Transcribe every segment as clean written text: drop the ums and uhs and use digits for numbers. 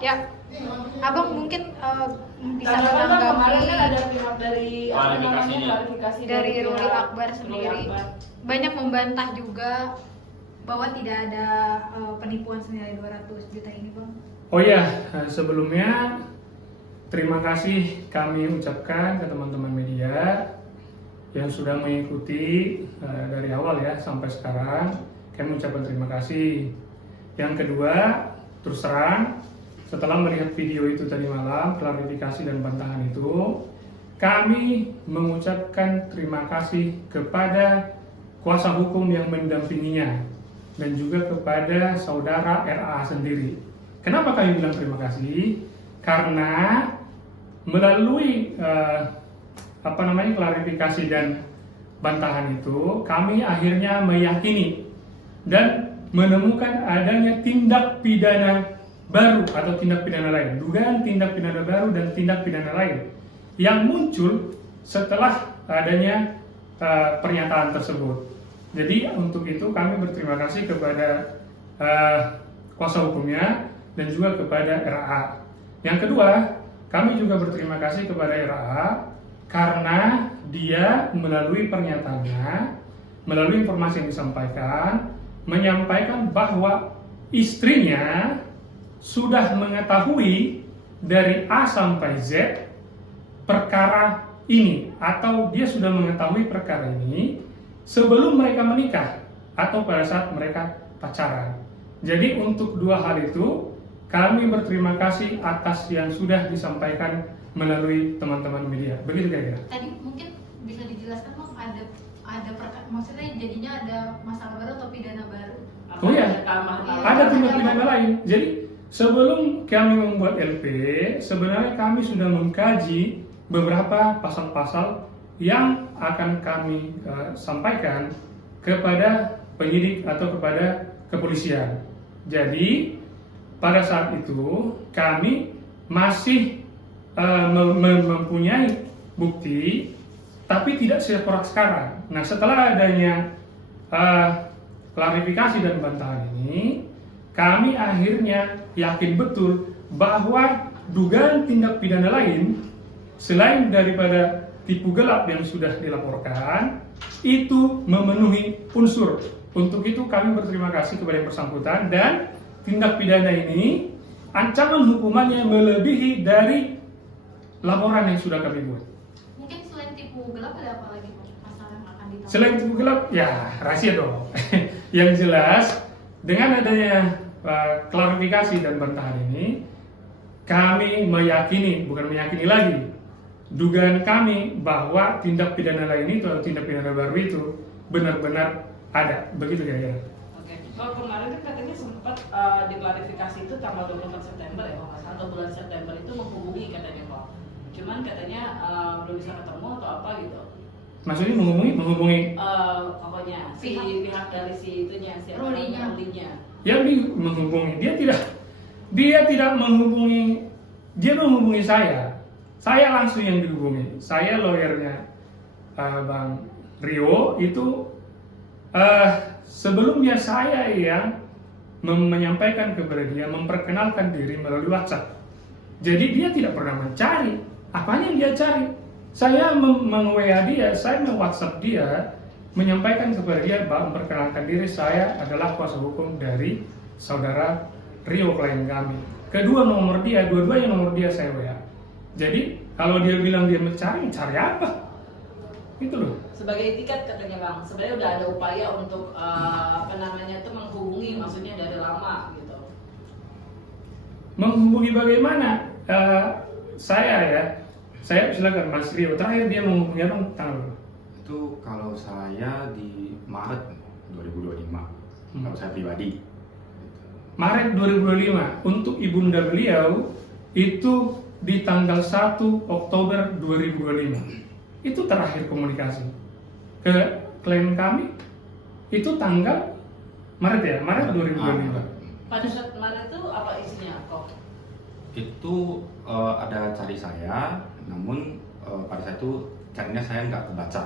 Ya, Abang mungkin bisa Karena kemarin kan ada menanggapi pihak dari klarifikasi dari Ruli pihak Akbar Ruli sendiri. Akbar. Banyak membantah juga bahwa tidak ada penipuan senilai 200 juta ini, Bang. Oh ya, sebelumnya terima kasih kami ucapkan ke teman-teman media yang sudah mengikuti dari awal ya sampai sekarang. Kami ucapkan terima kasih. Yang kedua, terus terang, setelah melihat video itu tadi malam, klarifikasi dan bantahan itu, kami mengucapkan terima kasih kepada kuasa hukum yang mendampinginya dan juga kepada saudara RA sendiri. Kenapa kami bilang terima kasih? Karena melalui klarifikasi dan bantahan itu, kami akhirnya meyakini dan menemukan adanya tindak pidana baru atau tindak pidana lain, dugaan tindak pidana baru dan tindak pidana lain yang muncul setelah adanya pernyataan tersebut. Jadi untuk itu kami berterima kasih kepada kuasa hukumnya dan juga kepada RA. Yang kedua, kami juga berterima kasih kepada RA karena dia melalui pernyataannya, melalui informasi yang disampaikan, menyampaikan bahwa istrinya sudah mengetahui dari A sampai Z perkara ini, atau dia sudah mengetahui perkara ini sebelum mereka menikah atau pada saat mereka pacaran. Jadi untuk dua hal itu kami berterima kasih atas yang sudah disampaikan melalui teman-teman media. Begitu kira-kira. Tadi mungkin bisa dijelaskan, Bang, maksudnya jadinya ada masalah baru atau pidana baru? Oh iya, ada tindak pidana lain. Jadi sebelum kami membuat LP, sebenarnya kami sudah mengkaji beberapa pasal-pasal yang akan kami sampaikan kepada penyidik atau kepada kepolisian. Jadi pada saat itu kami masih mempunyai bukti, tapi tidak sekorak sekarang. Nah, setelah adanya klarifikasi dan bantahan ini, kami akhirnya yakin betul bahwa dugaan tindak pidana lain selain daripada tipu gelap yang sudah dilaporkan itu memenuhi unsur. Untuk itu kami berterima kasih kepada yang bersangkutan, dan tindak pidana ini ancaman hukumannya melebihi dari laporan yang sudah kami buat. Mungkin selain tipu gelap ada apa lagi, Bang, pasal yang akan ditambah? Selain tipu gelap, ya rahasia dong. Yang jelas dengan adanya klarifikasi dan bantahan ini, kami bukan meyakini lagi, dugaan kami bahwa tindak pidana lain itu atau tindak pidana baru itu benar-benar ada. Begitu kira-kira. Oke. Kalau kemarin kan katanya sempat diklarifikasi itu tanggal 24 September ya, kalau nggak salah, atau bulan September itu menghubungi katanya, Pak. Cuman katanya belum bisa ketemu atau apa gitu. Maksudnya menghubungi Pokoknya si pihak dari si itunya, si Rulinya. yang menghubungi, dia tidak menghubungi, dia menghubungi saya langsung yang dihubungi. Saya lawyernya Bang Rio itu, sebelumnya saya yang menyampaikan kepada dia, memperkenalkan diri melalui WhatsApp. Jadi dia tidak pernah mencari. Apanya yang dia cari? Saya meng-WA dia, saya meng-WhatsApp dia, menyampaikan kepada dia bahwa memperkenalkan diri, saya adalah kuasa hukum dari saudara Rio, klien kami. Dua-duanya nomor dia saya WA. Jadi kalau dia bilang dia mencari, cari apa? Itu loh. Sebagai etikat katanya, Bang, sebenarnya udah ada upaya untuk menghubungi, maksudnya dari lama gitu. Menghubungi bagaimana? Saya silakan Mas Rio. Terakhir dia menghubungi Abang tanggal berapa? Itu kalau saya di Maret 2025, kalau saya pribadi. Maret 2025. Untuk ibunda beliau itu di tanggal 1 Oktober 2025. Itu terakhir komunikasi ke klien kami itu tanggal Maret 2025. Pada saat Maret itu apa isinya kok? Itu ada cari saya, namun pada saat itu carinya saya nggak kebaca.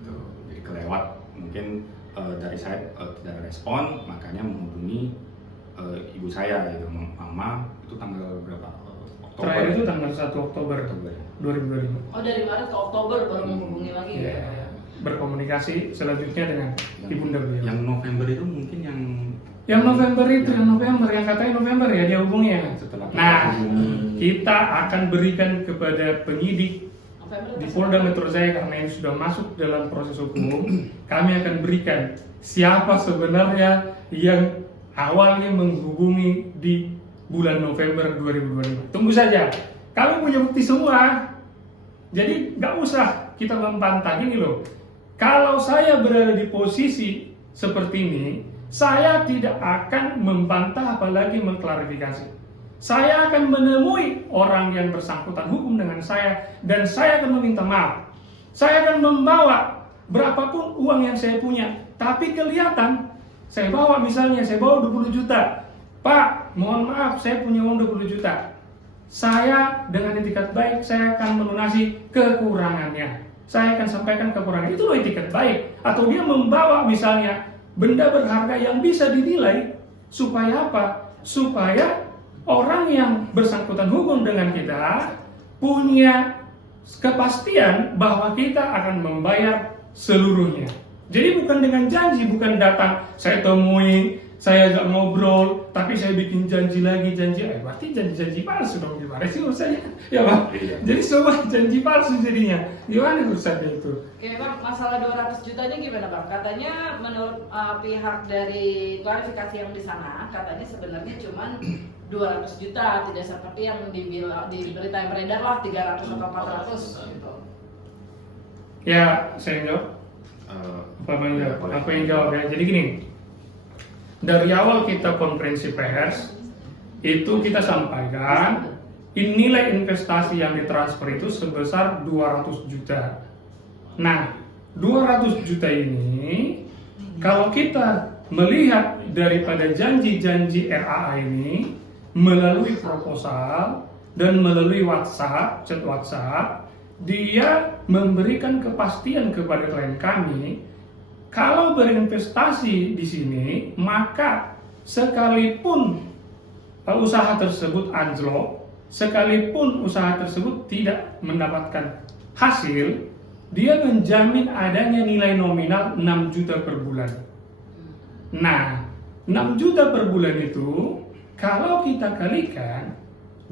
Itu jadi kelewat. Mungkin dari saya tidak respon, makanya menghubungi ibu saya gitu, mama itu tanggal berapa? Oktober. Terakhir itu tanggal 1 Oktober Oktober. 2025. Oh, dari Maret ke Oktober baru menghubungi lagi Iya. ya? Berkomunikasi selanjutnya dengan ibunda beliau. Yang November itu mungkin Yang November itu, yang katanya November ya dia hubungnya. setelah Nah, hubungi. kita akan berikan kepada penyidik November di itu Polda Metro Jaya karena ini sudah masuk dalam proses hukum. Kami akan berikan siapa sebenarnya yang awalnya menghubungi di bulan November 2025. Tunggu saja, kami punya bukti semua. Jadi nggak usah kita membantah ini loh. Kalau saya berada di posisi seperti ini, saya tidak akan membantah apalagi mengklarifikasi. Saya akan menemui orang yang bersangkutan hukum dengan saya dan saya akan meminta maaf. Saya akan membawa berapapun uang yang saya punya, tapi kelihatan saya bawa misalnya saya bawa 20 juta. Pak, mohon maaf saya punya uang 20 juta. Saya dengan etikat baik saya akan melunasi kekurangannya. Saya akan sampaikan kekurangan. Itu loh etikat baik. Atau dia membawa misalnya benda berharga yang bisa dinilai supaya apa? Supaya orang yang bersangkutan hukum dengan kita punya kepastian bahwa kita akan membayar seluruhnya. Jadi bukan dengan janji, bukan datang saya temui, saya ajak ngobrol, tapi saya bikin janji lagi, berarti janji-janji palsu dong, gimana sih urusannya? Ya Bang? Iya. Jadi semua janji palsu jadinya, gimana urusannya itu? Oke Bang, masalah 200 jutanya gimana Bang? Katanya menurut pihak dari klarifikasi yang di sana, katanya sebenarnya cuma 200 juta, tidak seperti yang dibilang di berita yang beredar lah 300 atau 400 gitu. Ya, saya jawab. Apa yang jawab ya? Jadi gini, dari awal kita konferensi pers itu kita sampaikan nilai investasi yang ditransfer itu sebesar 200 juta. Nah, 200 juta ini kalau kita melihat daripada janji-janji RAA ini melalui proposal dan melalui WhatsApp, chat WhatsApp, dia memberikan kepastian kepada klien kami kalau berinvestasi di sini, maka sekalipun usaha tersebut anjlok, sekalipun usaha tersebut tidak mendapatkan hasil, dia menjamin adanya nilai nominal 6 juta per bulan. Nah, 6 juta per bulan itu kalau kita kalikan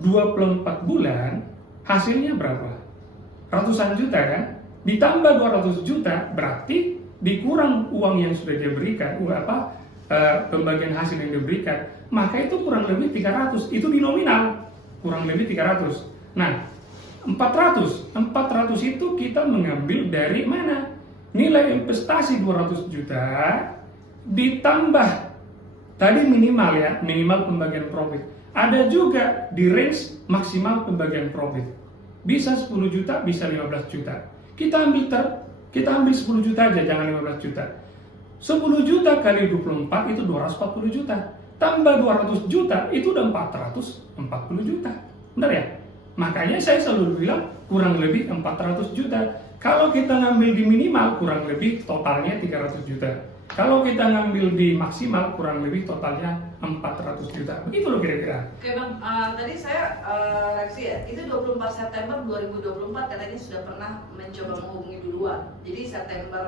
24 bulan, hasilnya berapa? Ratusan juta kan? Ditambah 200 juta berarti dikurang uang yang sudah dia berikan, pembagian hasil yang diberikan, maka itu kurang lebih 300. Itu di nominal, kurang lebih 300. Nah, 400 itu kita mengambil dari mana? Nilai investasi 200 juta ditambah tadi minimal ya, minimal pembagian profit. Ada juga di range maksimal pembagian profit. Bisa 10 juta, bisa 15 juta. Kita ambil 10 juta aja, jangan 15 juta. 10 juta kali 24 itu 240 juta. Tambah 200 juta itu udah 440 juta. Benar ya? Makanya saya selalu bilang kurang lebih 400 juta. Kalau kita ngambil di minimal kurang lebih totalnya 300 juta. Kalau kita ngambil di maksimal kurang lebih totalnya 400 juta. Begitu loh kira-kira. Oke Bang, tadi saya reaksi ya, itu 24 September 2024 katanya sudah pernah mencoba menghubungi duluan. Jadi September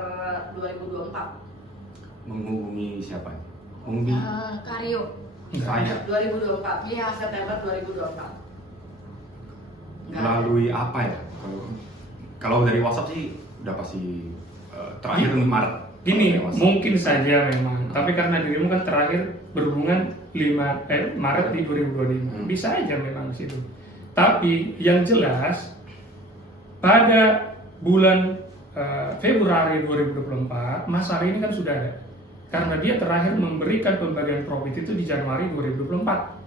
2024. Menghubungi siapa? Menghubungi Karyo. saya 2024. Iya. September 2024. melalui apa ya? Kalau dari WhatsApp sih udah pasti terakhir Maret. Gini, Dari WhatsApp. mungkin saja memang, tapi karena dirimu kan terakhir berhubungan Maret di 2025, bisa aja memang di situ. Tapi yang jelas pada bulan Februari 2024, Mas Ari ini kan sudah ada, karena dia terakhir memberikan pembagian profit itu di Januari 2024.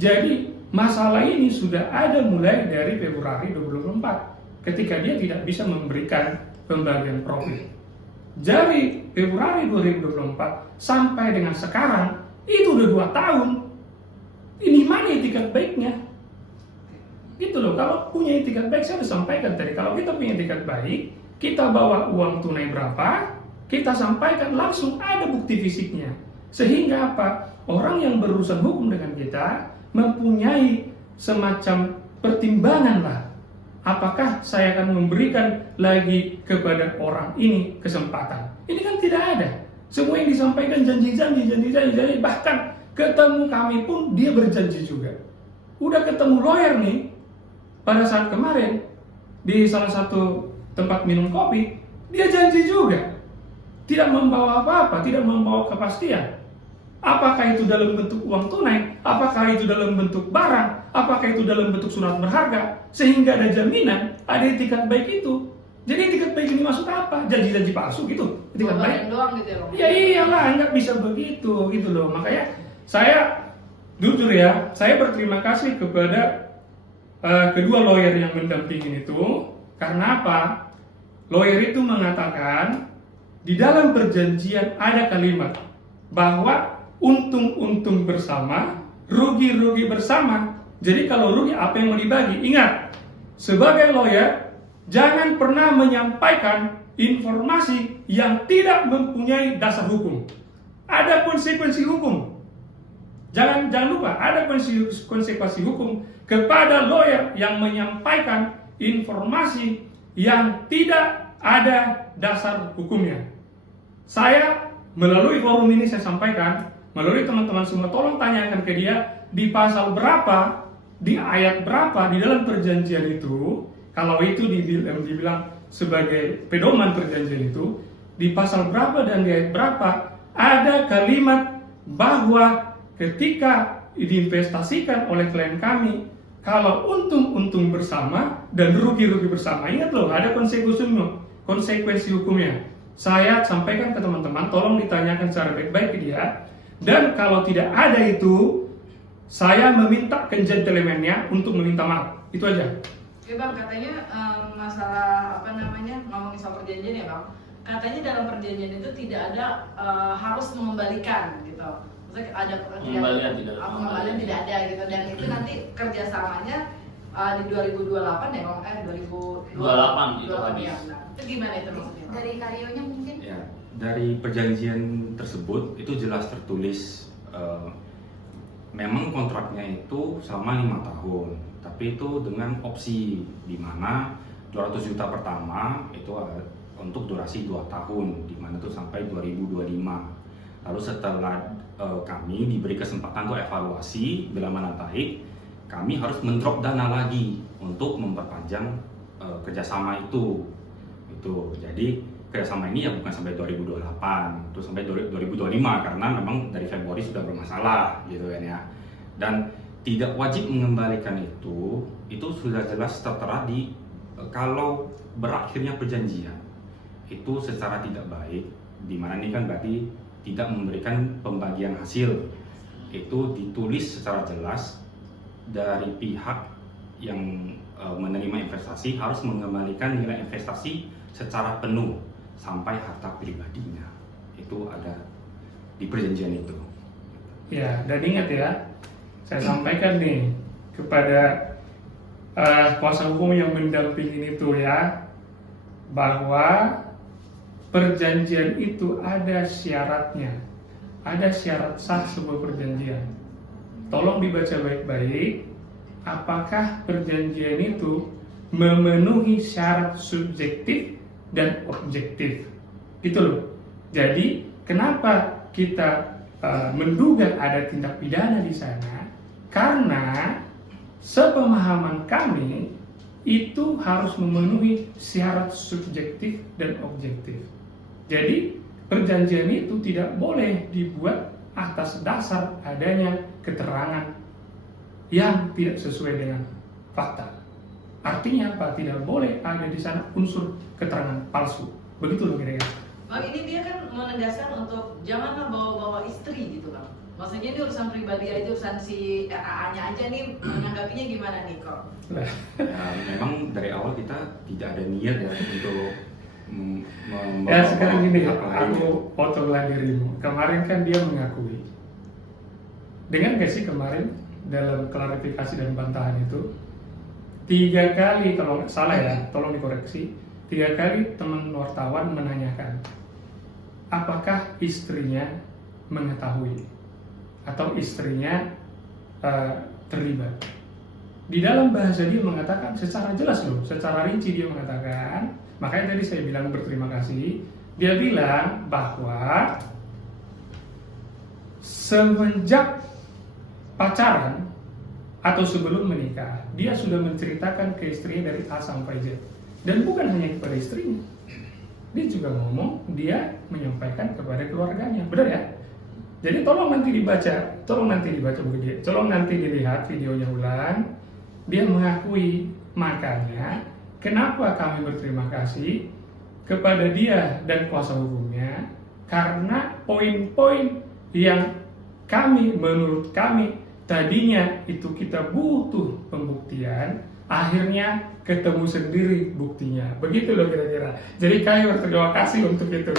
Jadi masalah ini sudah ada mulai dari Februari 2024, ketika dia tidak bisa memberikan pembagian profit. Dari Februari 2024 sampai dengan sekarang itu udah 2 tahun. Ini mana etikat baiknya? Gitu loh. Kalau punya etikat baik, saya sudah sampaikan tadi. Kalau kita punya etikat baik, kita bawa uang tunai berapa, kita sampaikan langsung ada bukti fisiknya. Sehingga apa? Orang yang berurusan hukum dengan kita mempunyai semacam pertimbangan lah. Apakah saya akan memberikan lagi kepada orang ini kesempatan? Ini kan tidak ada. Semua yang disampaikan janji-janji. Bahkan ketemu kami pun dia berjanji juga. Udah ketemu lawyer nih, pada saat kemarin di salah satu tempat minum kopi, dia janji juga. Tidak membawa apa-apa, tidak membawa kepastian. Apakah itu dalam bentuk uang tunai, apakah itu dalam bentuk barang, apakah itu dalam bentuk surat berharga, sehingga ada jaminan, ada etikat baik itu. Jadi etikat baik ini maksud apa? Janji-janji palsu gitu, etikat baik. Doang gitu ya, Bang? Ya iyalah, nggak bisa begitu gitu loh. Makanya saya jujur ya, saya berterima kasih kepada kedua lawyer yang mendampingin itu. Karena apa? Lawyer itu mengatakan di dalam perjanjian ada kalimat bahwa untung-untung bersama, rugi-rugi bersama. Jadi kalau rugi apa yang mau dibagi? Ingat, sebagai lawyer jangan pernah menyampaikan informasi yang tidak mempunyai dasar hukum. Ada konsekuensi hukum. Jangan lupa, ada konsekuensi hukum kepada lawyer yang menyampaikan informasi yang tidak ada dasar hukumnya. Saya melalui forum ini saya sampaikan, melalui teman-teman semua, tolong tanyakan ke dia di pasal berapa, di ayat berapa di dalam perjanjian itu, kalau itu dibilang sebagai pedoman perjanjian itu, di pasal berapa dan di ayat berapa ada kalimat bahwa ketika diinvestasikan oleh klien kami, kalau untung-untung bersama dan rugi-rugi bersama, ingat loh, ada konsekuensi hukumnya. Saya sampaikan ke teman-teman, tolong ditanyakan secara baik-baik ke dia. Dan kalau tidak ada itu, saya meminta ke gentleman-nya untuk meminta maaf. Itu aja. Oke Bang, katanya masalah ngomongin soal perjanjian ya Bang. Katanya dalam perjanjian itu tidak ada harus mengembalikan gitu. Maksudnya ada pengembalian tidak ada gitu, dan itu nanti kerjasamanya di 2028 ya Bang, 2028 itu habis. Ya, nah, itu gimana itu maksudnya? Dari karyonya mungkin? Ya, dari perjanjian tersebut itu jelas tertulis memang kontraknya itu selama 5 tahun, tapi itu dengan opsi di mana 200 juta pertama itu untuk durasi 2 tahun, di mana itu sampai 2025. Lalu setelah kami diberi kesempatan untuk evaluasi bila mana baik, kami harus mendrop dana lagi untuk memperpanjang kerjasama itu. Jadi kerjasama ini ya bukan sampai 2028, itu sampai 2025 karena memang dari Februari sudah bermasalah gitu kan ya. Dan tidak wajib mengembalikan itu sudah jelas tertera di kalau berakhirnya perjanjian itu secara tidak baik, di mana ini kan berarti tidak memberikan pembagian hasil, itu ditulis secara jelas dari pihak yang menerima investasi harus mengembalikan nilai investasi secara penuh sampai harta pribadinya. Itu ada di perjanjian itu. Ya, dan ingat ya, saya sampaikan nih kepada kuasa hukum yang mendampingin itu ya, bahwa perjanjian itu ada syaratnya, ada syarat sah sebuah perjanjian. Tolong dibaca baik-baik, apakah perjanjian itu memenuhi syarat subjektif dan objektif. Itu loh. Jadi kenapa kita menduga ada tindak pidana di sana? Karena sepemahaman kami itu harus memenuhi syarat subjektif dan objektif. Jadi perjanjian itu tidak boleh dibuat atas dasar adanya keterangan yang tidak sesuai dengan fakta. Artinya apa? Tidak boleh ada di sana unsur keterangan palsu. Begitu loh kira-kira. Bang, ini dia kan menegaskan untuk janganlah bawa-bawa istri gitu Bang. Maksudnya ini urusan pribadi aja, urusan si RAA-nya aja nih, menanggapinya gimana nih kok? Ya, memang dari awal kita tidak ada niat ya untuk Ya sekarang gini, aku potonglah dirimu. Kemarin kan dia mengakui. Dengan gak sih kemarin dalam klarifikasi dan bantahan itu 3 kali, kalau nggak salah ya, tolong dikoreksi, 3 kali teman wartawan menanyakan apakah istrinya mengetahui atau istrinya terlibat. Di dalam bahasa dia mengatakan secara jelas loh, secara rinci dia mengatakan, makanya tadi saya bilang berterima kasih. Dia bilang bahwa semenjak pacaran atau sebelum menikah, dia sudah menceritakan ke istrinya dari A sampai Z. Dan bukan hanya kepada istrinya, dia juga ngomong, dia menyampaikan kepada keluarganya. Benar ya? Jadi tolong nanti dibaca buku dia, tolong nanti dilihat videonya ulang. Dia mengakui, makanya kenapa kami berterima kasih kepada dia dan kuasa hukumnya, karena poin-poin yang menurut kami tadinya itu kita butuh pembuktian, akhirnya ketemu sendiri buktinya. Begitu loh kira-kira. Jadi kami berterima kasih untuk itu.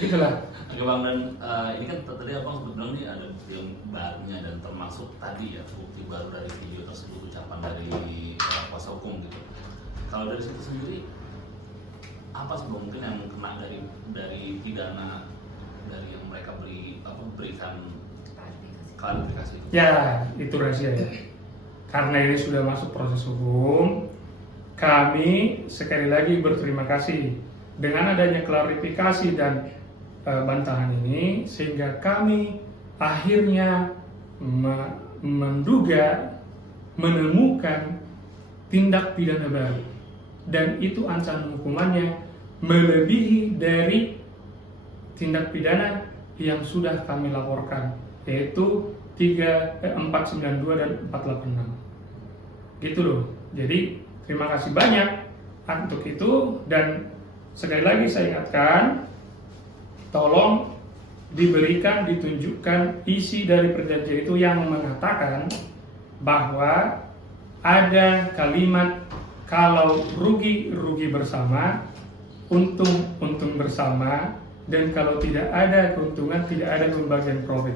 Begitulah. Oke Bang, dan ini kan tadi Abang sebut bilang nih ada bukti yang barunya dan termasuk tadi ya bukti baru dari video tersebut, ucapan dari kuasa hukum gitu. Kalau dari situ sendiri apa sih Bang mungkin yang kena dari pidana dari yang mereka berikan klarifikasi itu? Ya, itu rahasia ya. Karena ini sudah masuk proses hukum, kami sekali lagi berterima kasih dengan adanya klarifikasi dan bantahan ini, sehingga kami akhirnya menemukan tindak pidana baru, dan itu ancaman hukumannya melebihi dari tindak pidana yang sudah kami laporkan, yaitu 492 dan 486. Gitu loh. Jadi terima kasih banyak untuk itu, dan sekali lagi saya ingatkan, tolong ditunjukkan isi dari perjanjian itu yang mengatakan bahwa ada kalimat kalau rugi bersama, untung bersama, dan kalau tidak ada keuntungan tidak ada pembagian profit.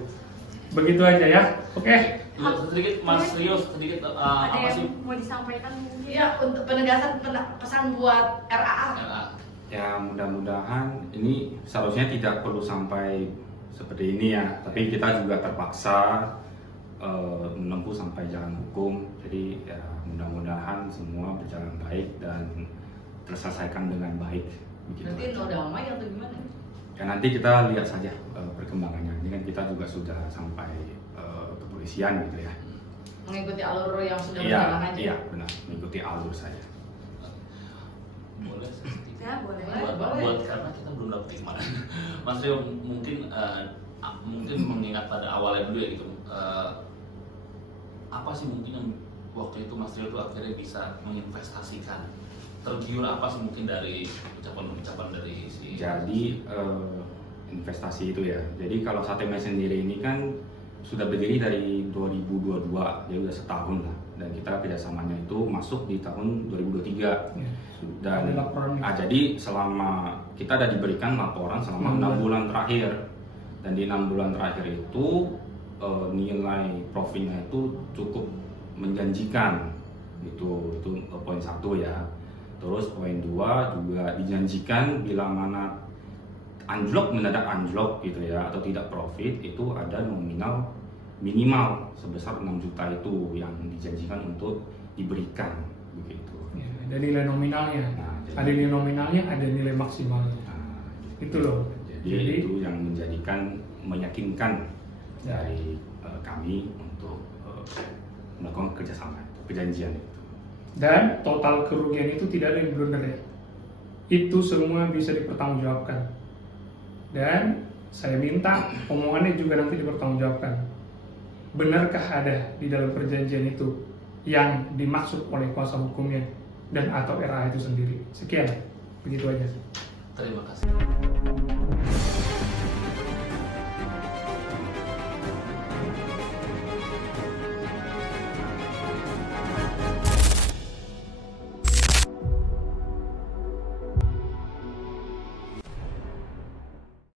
Begitu aja ya. Oke. Sedikit Mas Rio, sedikit ada apa yang sih? mau disampaikan mungkin? Ya, untuk penegasan pesan buat RAA. Ya mudah-mudahan ini seharusnya tidak perlu sampai seperti ini ya, tapi kita juga terpaksa menempuh sampai jalan hukum. Jadi ya mudah-mudahan semua berjalan baik dan terselesaikan dengan baik. Begitu. Nanti udah damai atau gimana? Ya nanti kita lihat saja perkembangannya. Ini kan kita juga sudah sampai kepolisian gitu ya. Mengikuti alur yang sudah Iya, berjalan aja. iya benar, mengikuti alur saja. Boleh sedikit. Ya boleh. Buat karena kita belum dapat hikmah. Mas Rio mungkin mengingat pada awalnya dulu ya gitu. Apa sih mungkin yang waktu itu Mas Rio tuh akhirnya bisa menginvestasikan, tergiur apa sih mungkin dari ucapan dari si. Jadi investasi itu ya. Jadi kalau Sate Mes sendiri ini kan sudah berdiri dari 2022, ya udah setahun lah. Dan kita kerjasamanya itu masuk di tahun 2023. Ya. Dan jadi selama kita ada diberikan laporan selama 6 bulan terakhir, dan di 6 bulan terakhir itu nilai profitnya itu cukup menjanjikan. Itu poin 1 ya. Terus poin 2 juga dijanjikan bila mana mendadak anjlok gitu ya, atau tidak profit, itu ada nominal minimal sebesar 6 juta itu yang dijanjikan untuk diberikan begitu. Ya, ada nilai nominalnya, ada nilai nominalnya, ada nilai maksimalnya. Nah, Itu loh. Jadi itu yang meyakinkan Ya. dari kami untuk melakukan kerjasama, perjanjian itu. Dan total kerugian itu tidak ada yang blunder ya. Itu semua bisa dipertanggungjawabkan. Dan saya minta omongannya juga nanti dipertanggungjawabkan. Benarkah ada di dalam perjanjian itu yang dimaksud oleh kuasa hukumnya dan atau RA itu sendiri? Sekian, begitu aja. Terima kasih.